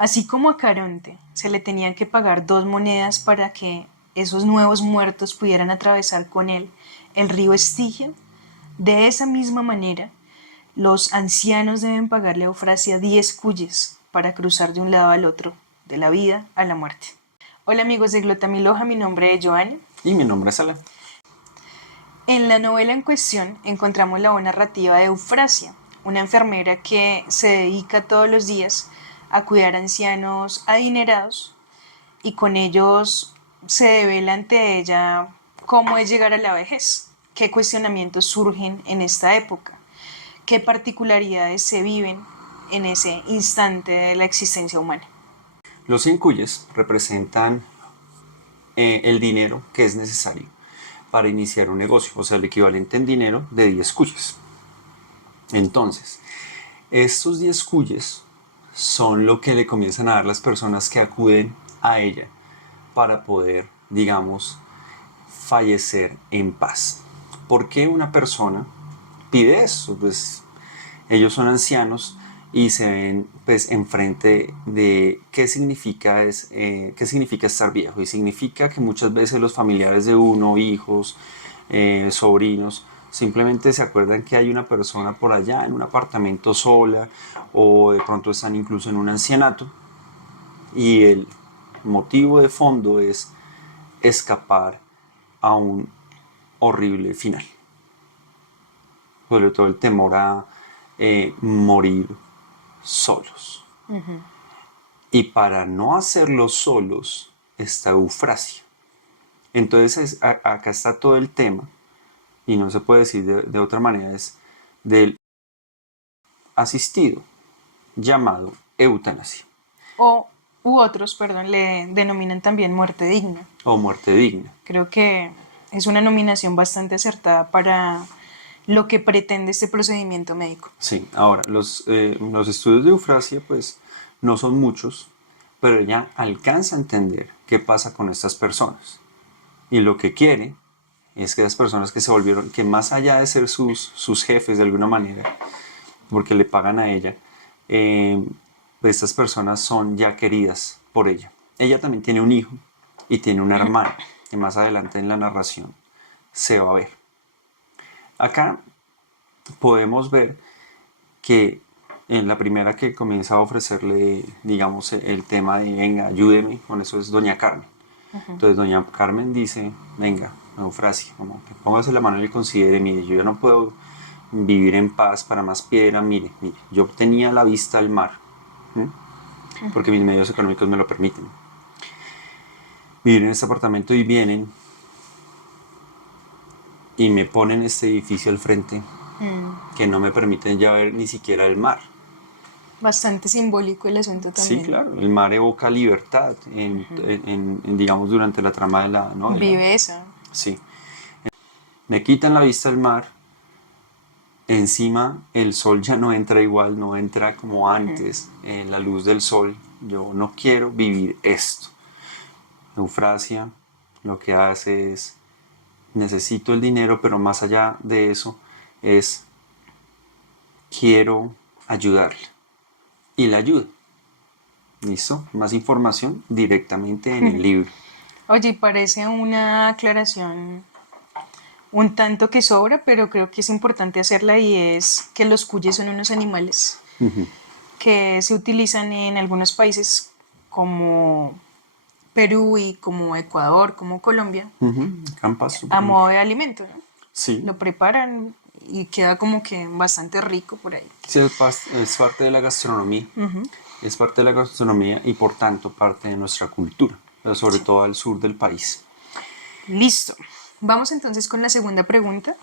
Así como a Caronte se le tenían que pagar 2 monedas para que esos nuevos muertos pudieran atravesar con él el río Estigio, de esa misma manera los ancianos deben pagarle a Eufrasia 10 cuyes para cruzar de un lado al otro, de la vida a la muerte. Hola amigos de Glotamiloja, mi nombre es Joana. Y mi nombre es Alan. En la novela en cuestión encontramos la voz narrativa de Eufrasia, una enfermera que se dedica todos los días a cuidar a ancianos adinerados y con ellos se devela ante ella cómo es llegar a la vejez, qué cuestionamientos surgen en esta época, qué particularidades se viven en ese instante de la existencia humana. Los 100 cuyes representan el dinero que es necesario para iniciar un negocio, o sea, el equivalente en dinero de 10 cuyes. Entonces, estos 10 cuyes son lo que le comienzan a dar las personas que acuden a ella para poder, digamos, fallecer en paz. ¿Por qué una persona pide eso? Pues ellos son ancianos y se ven pues enfrente de qué significa estar viejo, y significa que muchas veces los familiares de uno, hijos, sobrinos, simplemente se acuerdan que hay una persona por allá en un apartamento sola, o de pronto están incluso en un ancianato, y el motivo de fondo es escapar a un horrible final, sobre todo el temor a morir solos. Y para no hacerlo solos está Eufrasia. Entonces acá está todo el tema, y no se puede decir de otra manera, es del asistido, llamado eutanasia. Otros, le denominan también muerte digna. O muerte digna. Creo que es una nominación bastante acertada para lo que pretende este procedimiento médico. Sí, ahora, los estudios de Eufrasia pues no son muchos, pero ella alcanza a entender qué pasa con estas personas. Y lo que quiere es que las personas que se volvieron, que más allá de ser sus jefes de alguna manera, porque le pagan a ella, pues estas personas son ya queridas por ella. Ella también tiene un hijo y tiene una hermana, que más adelante en la narración se va a ver. Acá podemos ver que en la primera que comienza a ofrecerle, digamos, el tema de venga, ayúdeme, con eso es doña Carmen. Entonces doña Carmen dice, venga, Eufrasia, como que póngase la mano y le considere, mire, yo ya no puedo vivir en paz para más piedra, mire, yo tenía la vista al mar, porque mis medios económicos me lo permiten. Vivir en este apartamento, y vienen y me ponen este edificio al frente que no me permiten ya ver ni siquiera el mar. Bastante simbólico el asunto también. Sí, claro, el mar evoca libertad, digamos, durante la trama de la novela. Viveza. Sí. Me quitan la vista al mar, encima el sol ya no entra igual, no entra como antes, la luz del sol. Yo no quiero vivir esto. Eufrasia lo que hace es, necesito el dinero, pero más allá de eso es, quiero ayudarle. Y la ayuda. ¿Listo? Más información directamente en el libro. Oye, parece una aclaración un tanto que sobra, pero creo que es importante hacerla, y es que los cuyes son unos animales que se utilizan en algunos países como Perú y como Ecuador, como Colombia, Campas, a modo de alimento, ¿no? Sí. Lo preparan y queda como que bastante rico por ahí. Sí, es parte de la gastronomía. Es parte de la gastronomía y por tanto parte de nuestra cultura, sobre todo al sur del país. Listo. Vamos entonces con la segunda pregunta,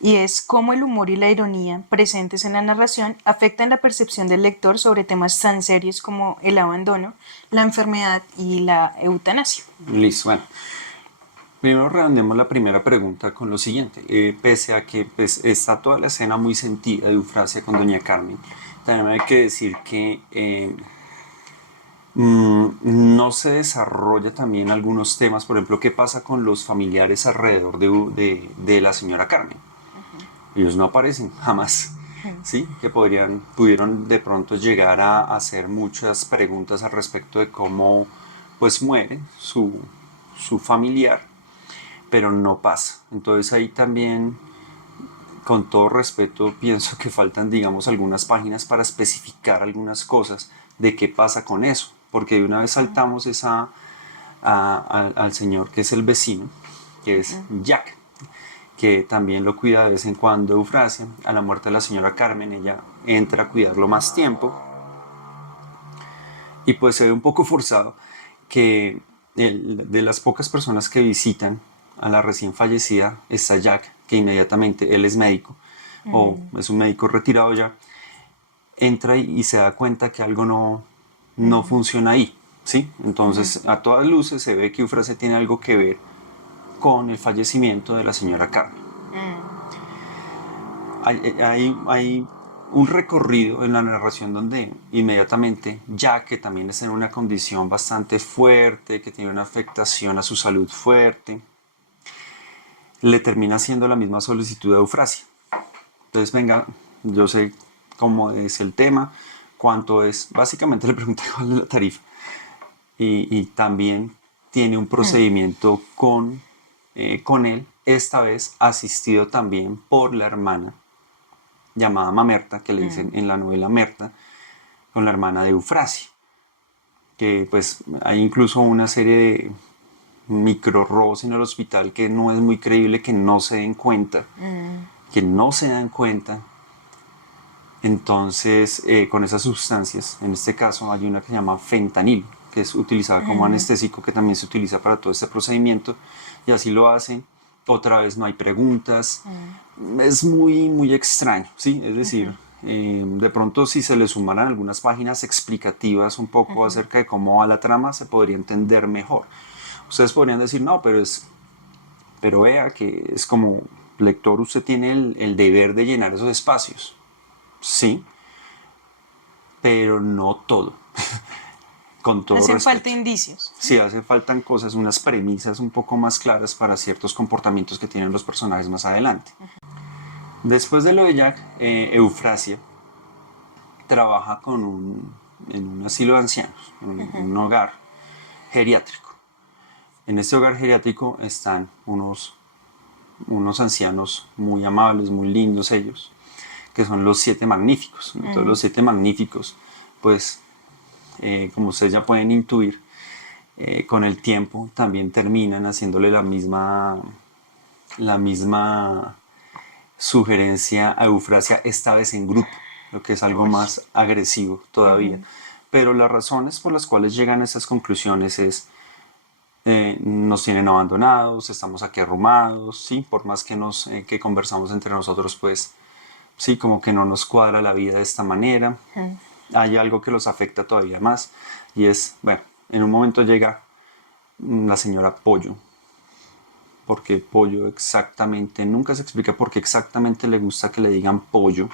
y es cómo el humor y la ironía presentes en la narración afectan la percepción del lector sobre temas tan serios como el abandono, la enfermedad y la eutanasia. Listo, bueno. Primero redondeemos la primera pregunta con lo siguiente. Pese a que pues, está toda la escena muy sentida de Eufrasia con doña Carmen, también hay que decir que no se desarrolla también algunos temas, por ejemplo, qué pasa con los familiares alrededor de la señora Carmen. Ellos no aparecen jamás. ¿sí? Que pudieron de pronto llegar a hacer muchas preguntas al respecto de cómo pues muere su familiar, pero no pasa. Entonces ahí también, con todo respeto, pienso que faltan, digamos, algunas páginas para especificar algunas cosas de qué pasa con eso, porque de una vez saltamos al señor que es el vecino, que es Jack, que también lo cuida de vez en cuando Eufrasia. A la muerte de la señora Carmen, ella entra a cuidarlo más tiempo y pues se ve un poco forzado que de las pocas personas que visitan a la recién fallecida está Jack, que inmediatamente, él es médico, o es un médico retirado ya, entra y se da cuenta que algo no funciona ahí, ¿sí? Entonces, a todas luces se ve que Eufrasia tiene algo que ver con el fallecimiento de la señora Carmen. Hay un recorrido en la narración donde inmediatamente Jack, que también está en una condición bastante fuerte, que tiene una afectación a su salud fuerte, le termina haciendo la misma solicitud de Eufrasia. Entonces, venga, yo sé cómo es el tema, cuánto es, básicamente le pregunté cuál es la tarifa. Y también tiene un procedimiento con él, esta vez asistido también por la hermana llamada Mamerta, que le dicen en la novela Merta, con la hermana de Eufrasia, que pues hay incluso una serie de micro robos en el hospital que no es muy creíble que no se den cuenta, que no se dan cuenta. Entonces, con esas sustancias, en este caso hay una que se llama fentanil, que es utilizada como anestésico, que también se utiliza para todo este procedimiento, y así lo hacen. Otra vez no hay preguntas. Es muy, muy extraño, ¿sí? Es decir, de pronto si se le sumaran algunas páginas explicativas un poco acerca de cómo va la trama, se podría entender mejor. Ustedes podrían decir, no, pero vea que es como lector, usted tiene el deber de llenar esos espacios. Sí, pero no todo. Con todo Hacen falta respeto. indicios. Sí, hace faltan cosas, unas premisas un poco más claras para ciertos comportamientos que tienen los personajes más adelante. Después de lo de Jack, Eufrasia trabaja en un asilo de ancianos, en un hogar geriátrico. En este hogar geriátrico están unos ancianos muy amables, muy lindos ellos, que son los siete magníficos. Entonces los siete magníficos, pues, como ustedes ya pueden intuir, con el tiempo también terminan haciéndole la misma sugerencia a Eufrasia, esta vez en grupo, lo que es algo más agresivo todavía. Pero las razones por las cuales llegan a esas conclusiones es nos tienen abandonados, estamos aquí arrumados, ¿sí? Por más que conversamos entre nosotros, pues sí, como que no nos cuadra la vida de esta manera. Hay algo que los afecta todavía más y es, bueno, en un momento llega la señora Pollo, porque Pollo exactamente, nunca se explica por qué exactamente le gusta que le digan Pollo.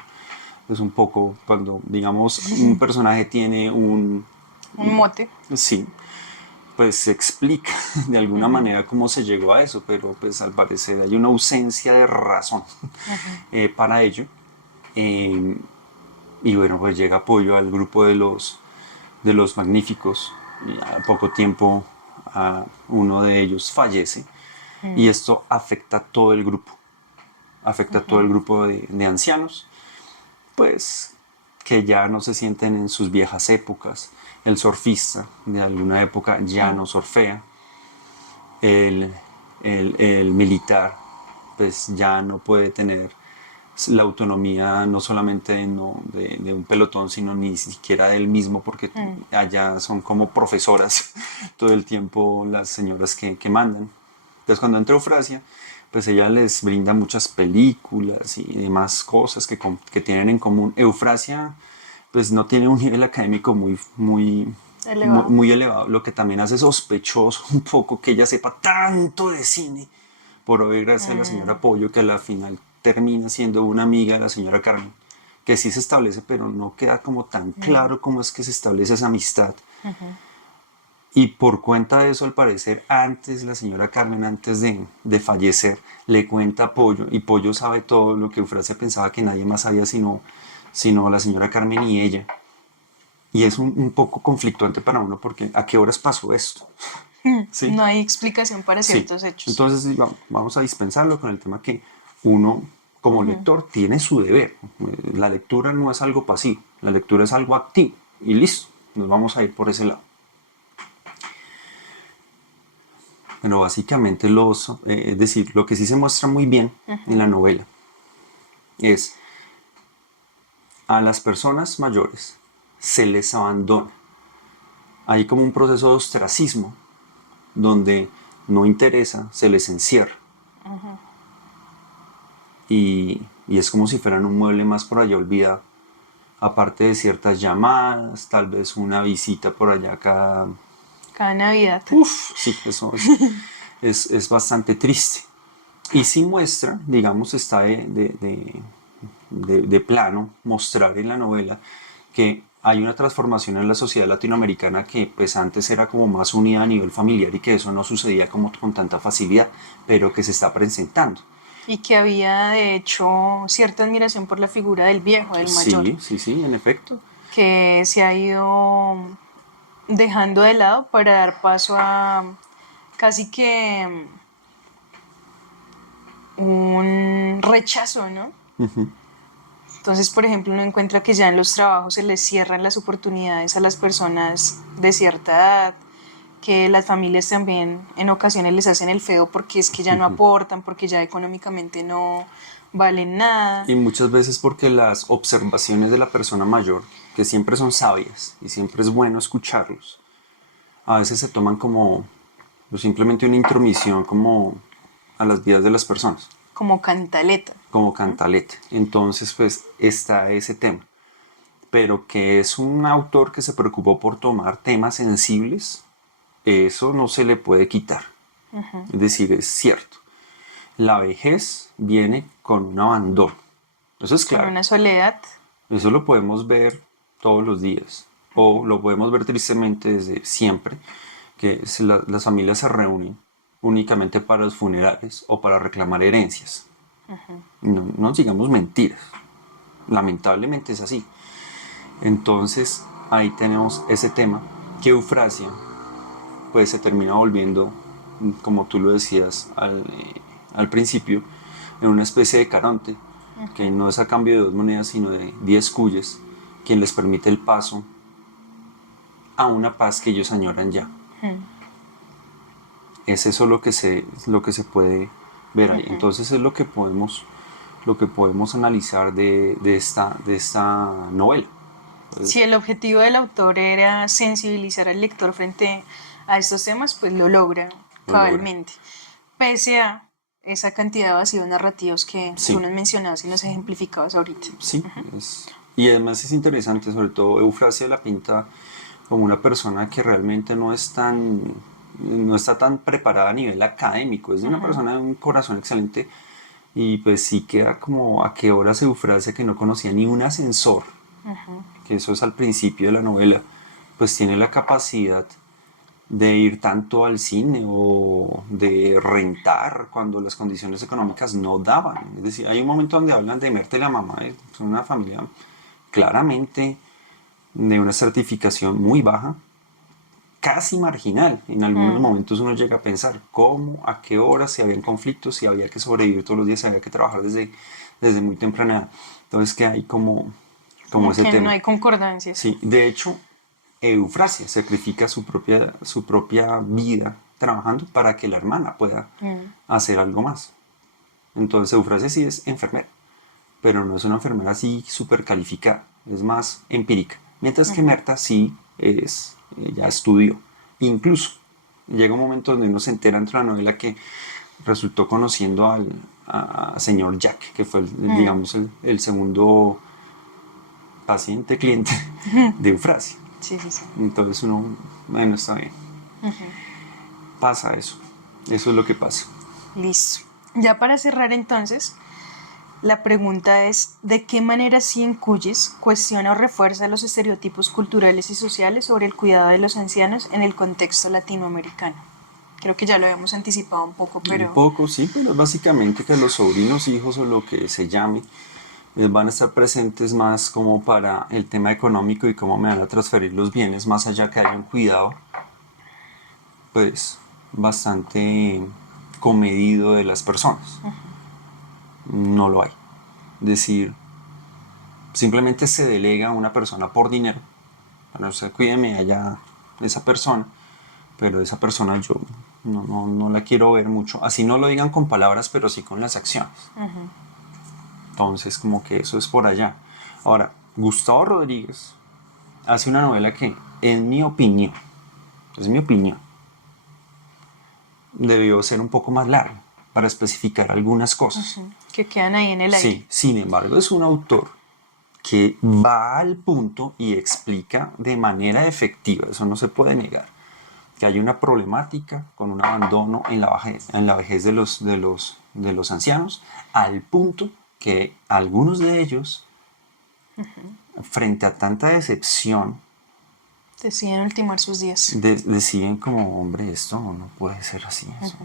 Es un poco cuando, digamos, un personaje tiene Un mote. sí, pues se explica de alguna manera cómo se llegó a eso, pero pues al parecer hay una ausencia de razón para ello. Y bueno, pues llega apoyo al grupo de los magníficos y a poco tiempo uno de ellos fallece y esto afecta a todo el grupo, afecta a todo el grupo de ancianos, pues que ya no se sienten en sus viejas épocas. El surfista de alguna época ya no surfea, el, el militar pues ya no puede tener la autonomía no solamente de un pelotón, sino ni siquiera del mismo, porque allá son como profesoras todo el tiempo las señoras que mandan. Entonces cuando entra Eufrasia, pues ella les brinda muchas películas y demás cosas que tienen en común. Eufrasia pues no tiene un nivel académico Elevado. muy elevado, lo que también hace sospechoso un poco que ella sepa tanto de cine, por hoy gracias a la señora Pollo, que a la final termina siendo una amiga de la señora Carmen, que sí se establece, pero no queda como tan claro cómo es que se establece esa amistad. Y por cuenta de eso, al parecer, antes la señora Carmen, antes de fallecer, le cuenta a Pollo, y Pollo sabe todo lo que Eufrasia pensaba que nadie más sabía sino la señora Carmen y ella. Y es un poco conflictuante para uno porque ¿a qué horas pasó esto? ¿Sí? No hay explicación para Sí. ciertos hechos. Entonces sí, vamos a dispensarlo con el tema que uno como lector tiene su deber. La lectura no es algo pasivo, la lectura es algo activo. Y listo, nos vamos a ir por ese lado. Pero básicamente es decir, lo que sí se muestra muy bien en la novela es a las personas mayores se les abandona. Hay como un proceso de ostracismo donde no interesa, se les encierra. Y es como si fueran un mueble más por allá olvidado. Aparte de ciertas llamadas, tal vez una visita por allá cada... Cada Navidad. Uf, sí, eso es bastante triste. Y sí muestra, digamos, está de plano mostrar en la novela que hay una transformación en la sociedad latinoamericana que pues antes era como más unida a nivel familiar y que eso no sucedía como con tanta facilidad, pero que se está presentando. Y que había de hecho cierta admiración por la figura del viejo, del mayor, Sí, sí, sí, en efecto. que se ha ido dejando de lado para dar paso a casi que un rechazo, ¿no? Entonces, por ejemplo, uno encuentra que ya en los trabajos se les cierran las oportunidades a las personas de cierta edad, que las familias también en ocasiones les hacen el feo porque es que ya no aportan, porque ya económicamente no valen nada. Y muchas veces porque las observaciones de la persona mayor, que siempre son sabias y siempre es bueno escucharlos, a veces se toman como pues, simplemente una intromisión como a las vidas de las personas, Como cantaleta. como cantaleta. Entonces, pues está ese tema. Pero que es un autor que se preocupó por tomar temas sensibles, eso no se le puede quitar. Es decir, es cierto. La vejez viene con un abandono. Eso es Con claro. una soledad. Eso lo podemos ver todos los días. O lo podemos ver tristemente desde siempre, que las familias se reúnen únicamente para los funerales o para reclamar herencias. No nos digamos mentiras. Lamentablemente es así. Entonces ahí tenemos ese tema que Eufrasia pues se termina volviendo, como tú lo decías al principio, en una especie de Caronte, que no es a cambio de 2 monedas, sino de 10 cuyes, quien les permite el paso a una paz que ellos añoran ya. Es eso lo que se puede ver ahí. Entonces es lo que podemos analizar de esta novela. Si el objetivo del autor era sensibilizar al lector frente a estos temas, pues lo logra Lo logra. cabalmente. Pese a esa cantidad de vacíos narrativos que Sí. tú nos mencionabas y nos ejemplificabas ahorita. Sí, y además es interesante, sobre todo Eufrasia la pinta como una persona que realmente no está tan preparada a nivel académico, es de una persona de un corazón excelente y pues sí queda como a qué horas Eufrasia que no conocía ni un ascensor, que eso es al principio de la novela, pues tiene la capacidad de ir tanto al cine o de rentar cuando las condiciones económicas no daban. Es decir, hay un momento donde hablan de Merta y la mamá, son una familia claramente de una certificación muy baja, casi marginal. En algunos momentos uno llega a pensar cómo, a qué horas, si habían conflictos, si había que sobrevivir todos los días, si había que trabajar desde muy temprana edad. Entonces que hay como ese Que no tema. hay concordancias. Sí, de hecho, Eufrasia sacrifica su propia vida trabajando para que la hermana pueda hacer algo más. Entonces Eufrasia sí es enfermera, pero no es una enfermera así súper calificada, es más empírica. Mientras que Merta sí ya estudió. Incluso llega un momento donde uno se entera entre la novela que resultó conociendo a señor Jack, que fue, digamos, el segundo paciente, cliente de Eufrasia. Sí, sí, sí. Entonces uno, bueno, está bien. Pasa eso. Eso es lo que pasa. Listo. Ya para cerrar entonces, La pregunta es, ¿de qué manera Cuyes cuestiona o refuerza los estereotipos culturales y sociales sobre el cuidado de los ancianos en el contexto latinoamericano? Creo que ya lo habíamos anticipado un poco, Un pero poco, sí, pero es básicamente que los sobrinos, hijos o lo que se llame, van a estar presentes más como para el tema económico y cómo me van a transferir los bienes, más allá que haya un cuidado, pues bastante comedido de las personas. No lo hay. Es decir, simplemente se delega a una persona por dinero. Bueno, o sea, cuídeme allá esa persona, pero esa persona yo no la quiero ver mucho. Así no lo digan con palabras, pero sí con las acciones. Entonces, como que eso es por allá. Ahora, Gustavo Rodríguez hace una novela que, en mi opinión, es mi opinión, debió ser un poco más larga para especificar algunas cosas. que quedan ahí en el aire. Sí, sin embargo, es un autor que va al punto y explica de manera efectiva, eso no se puede negar, que hay una problemática con un abandono en la vejez de los ancianos, al punto que algunos de ellos, frente a tanta decepción, Deciden ultimar sus días. deciden como, hombre, esto no puede ser así. Eso.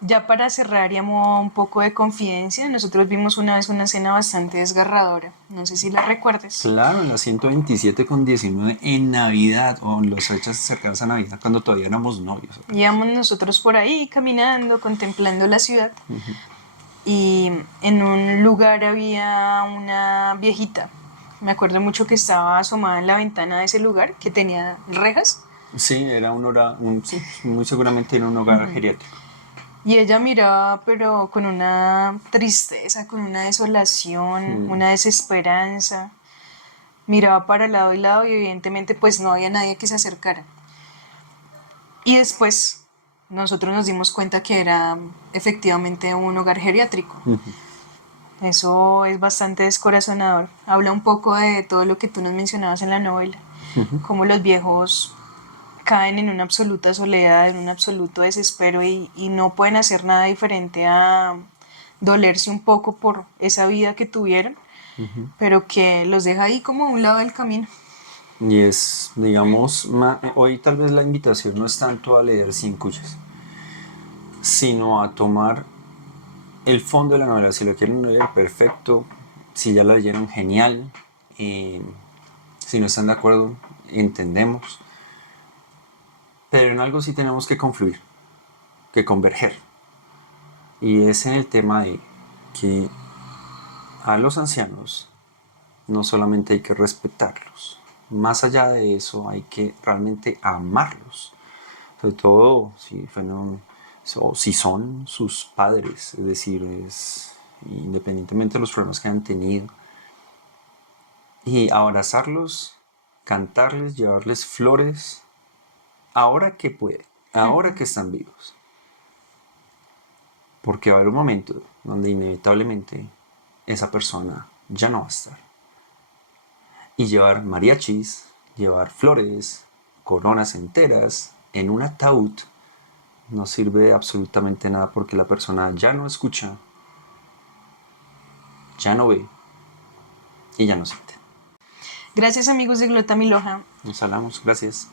Ya para cerrar y a modo un poco de confidencia, nosotros vimos una vez una escena bastante desgarradora. No sé si la recuerdes. Claro, en la 127,19 en Navidad o en las fechas cercanas a Navidad, cuando todavía éramos novios. Íbamos nosotros por ahí caminando, contemplando la ciudad. Y en un lugar había una viejita. Me acuerdo mucho que estaba asomada en la ventana de ese lugar, que tenía rejas. Sí, era un hogar, sí, muy seguramente era un hogar geriátrico. Y ella miraba, pero con una tristeza, con una desolación, una desesperanza. Miraba para lado y lado y evidentemente pues no había nadie que se acercara. Y después nosotros nos dimos cuenta que era efectivamente un hogar geriátrico. Eso es bastante descorazonador. Habla un poco de todo lo que tú nos mencionabas en la novela. Cómo los viejos caen en una absoluta soledad, en un absoluto desespero y no pueden hacer nada diferente a dolerse un poco por esa vida que tuvieron, pero que los deja ahí como a un lado del camino. Y es, digamos, hoy tal vez la invitación no es tanto a leer 100 cuyas, sino a tomar el fondo de la novela. Si lo quieren leer, perfecto. Si ya la leyeron, genial. Si no están de acuerdo, entendemos. Pero en algo sí tenemos que confluir, que converger. Y es en el tema de que a los ancianos no solamente hay que respetarlos, más allá de eso hay que realmente amarlos, sobre todo si son sus padres, es decir, independientemente de los problemas que han tenido, y abrazarlos, cantarles, llevarles flores, ahora que pueden, ahora que están vivos, porque va a haber un momento donde inevitablemente esa persona ya no va a estar. Y llevar mariachis, llevar flores, coronas enteras en un ataúd no sirve absolutamente nada porque la persona ya no escucha, ya no ve y ya no siente. Gracias amigos de Glota Miloja. Nos hablamos, gracias.